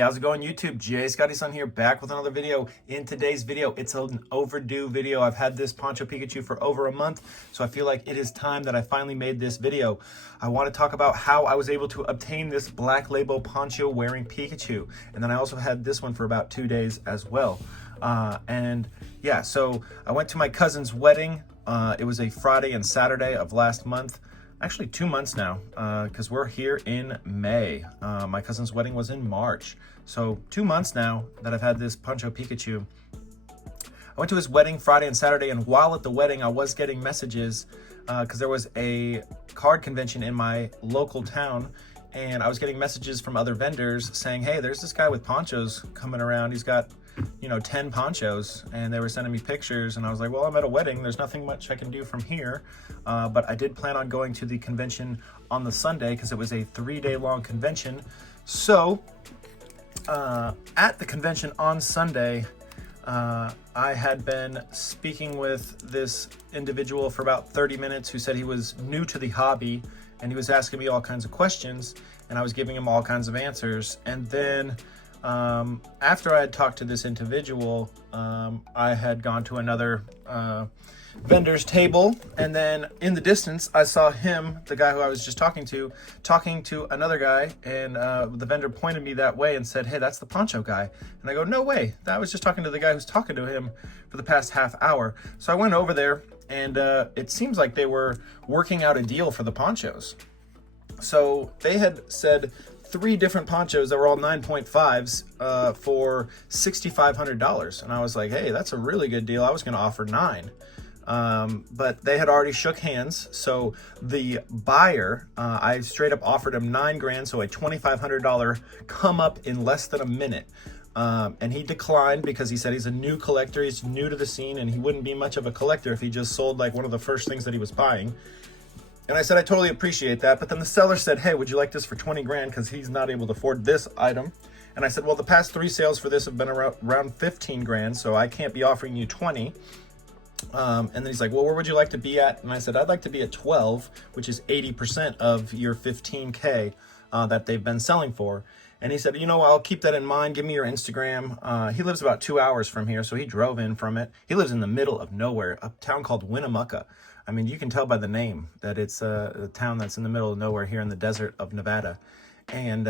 Hey, how's it going, YouTube? Jay Scotty Son here, back with another video. In today's video, it's an overdue video. I've had this Poncho Pikachu for over a month, so I feel like it is time that I finally made this video. I want to talk about how I was able to obtain this black label Poncho wearing Pikachu, and then I also had this one for about 2 days as well. And yeah, so I went to my cousin's wedding. It was a Friday and Saturday of last month. Actually 2 months now, because we're here in May. My cousin's wedding was in March. So 2 months now that I've had this Poncho Pikachu. I went to his wedding Friday and Saturday, and while at the wedding, I was getting messages because there was a card convention in my local town, and I was getting messages from other vendors saying, hey, there's this guy with ponchos coming around. He's got 10 ponchos, and they were sending me pictures, and I was like, well, I'm at a wedding. There's nothing much I can do from here. But I did plan on going to the convention on the Sunday because it was a 3-day long convention. So at the convention on Sunday, I had been speaking with this individual for about 30 minutes who said he was new to the hobby, and he was asking me all kinds of questions, and I was giving him all kinds of answers. And then after I had talked to this individual, I had gone to another vendor's table, and then in the distance I saw him, the guy who I was just talking to another guy, and the vendor pointed me that way and said, hey, that's the Poncho guy. And I go, no way, I was just talking to the guy who's talking to him for the past half hour. So I went over there, and it seems like they were working out a deal for the ponchos. So they had said 3 different ponchos that were all 9.5s for $6,500. And I was like, hey, that's a really good deal. I was going to offer 9. But they had already shook hands. So the buyer, I straight up offered him 9 grand. So a $2,500 come up in less than a minute. And he declined because he said he's a new collector. He's new to the scene, and he wouldn't be much of a collector if he just sold like one of the first things that he was buying. And I said, I totally appreciate that. But then the seller said, hey, would you like this for 20 grand? Because he's not able to afford this item. And I said, well, the past 3 sales for this have been around 15 grand, so I can't be offering you 20. And then he's like, well, where would you like to be at? And I said, I'd like to be at 12, which is 80% of your 15K that they've been selling for. And he said, I'll keep that in mind. Give me your Instagram. He lives about 2 hours from here, so he drove in from it. He lives in the middle of nowhere, a town called Winnemucca. I mean, you can tell by the name that it's a town that's in the middle of nowhere here in the desert of Nevada. And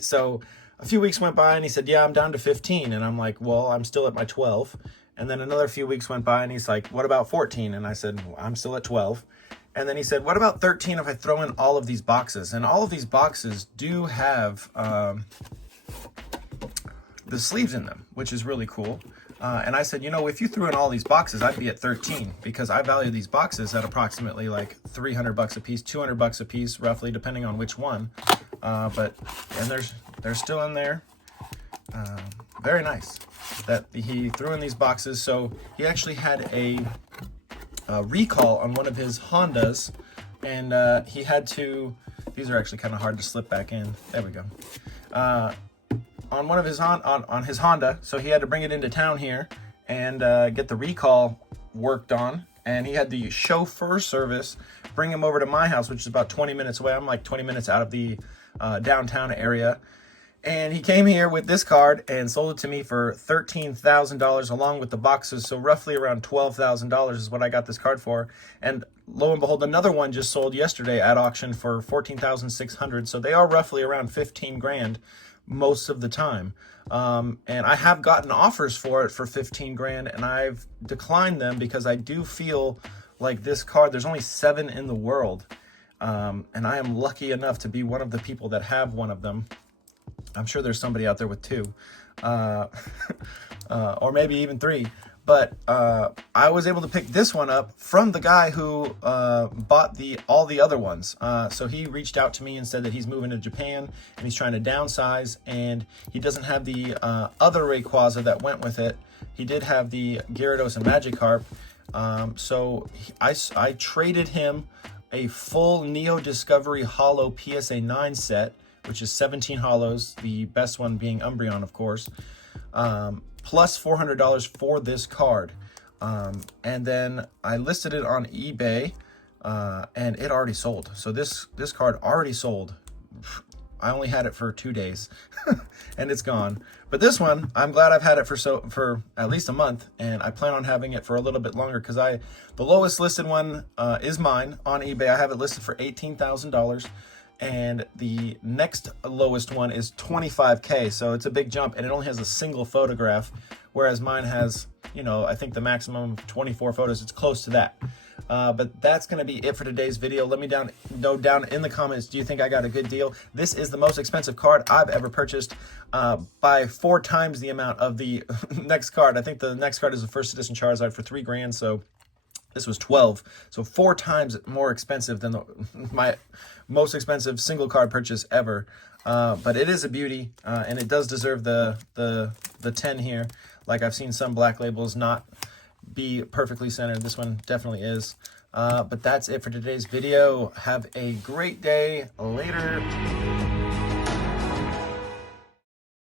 so a few weeks went by, and he said, yeah, I'm down to 15. And I'm like, well, I'm still at my 12. And then another few weeks went by, and he's like, what about 14? And I said, well, I'm still at 12. And then he said, what about 13 if I throw in all of these boxes? And all of these boxes do have the sleeves in them, which is really cool. And I said, if you threw in all these boxes, I'd be at 13, because I value these boxes at approximately like $300 a piece, $200 a piece, roughly, depending on which one. And they're still in there. Very nice that he threw in these boxes. So he actually had a recall on one of his Hondas, and he had to, these are actually kind of hard to slip back in. There we go. On one of his on his Honda, so he had to bring it into town here and get the recall worked on, and he had the chauffeur service bring him over to my house, which is about 20 minutes away. I'm like 20 minutes out of the downtown area, and he came here with this card and sold it to me for $13,000 along with the boxes, so roughly around $12,000 is what I got this card for. And lo and behold, another one just sold yesterday at auction for $14,600, so they are roughly around 15 grand most of the time. And I have gotten offers for it for 15 grand, and I've declined them because I do feel like this card, there's only 7 in the world. And I am lucky enough to be one of the people that have one of them. I'm sure there's somebody out there with 2, or maybe even 3. But I was able to pick this one up from the guy who bought all the other ones. So he reached out to me and said that he's moving to Japan and he's trying to downsize, and he doesn't have the other Rayquaza that went with it. He did have the Gyarados and Magikarp. So I traded him a full Neo Discovery Holo PSA 9 set, which is 17 holos, the best one being Umbreon, of course, plus $400 for this card. And then I listed it on eBay, and it already sold. So this card already sold I only had it for 2 days and it's gone. But this one, I'm glad I've had it for at least a month, and I plan on having it for a little bit longer because the lowest listed one is mine on eBay. I have it listed for $18,000. And the next lowest one is 25K, so it's a big jump, and it only has a single photograph, whereas mine has, you know, I think the maximum of 24 photos. It's close to that. But that's going to be it for today's video. Let me know down in the comments, do you think I got a good deal? This is the most expensive card I've ever purchased by 4 times the amount of the next card. I think the next card is the first edition Charizard for $3 grand, so this was 12, so 4 times more expensive than my most expensive single card purchase ever. But it is a beauty, and it does deserve the 10 here. Like, I've seen some black labels not be perfectly centered. This one definitely is. But that's it for today's video. Have a great day. Later.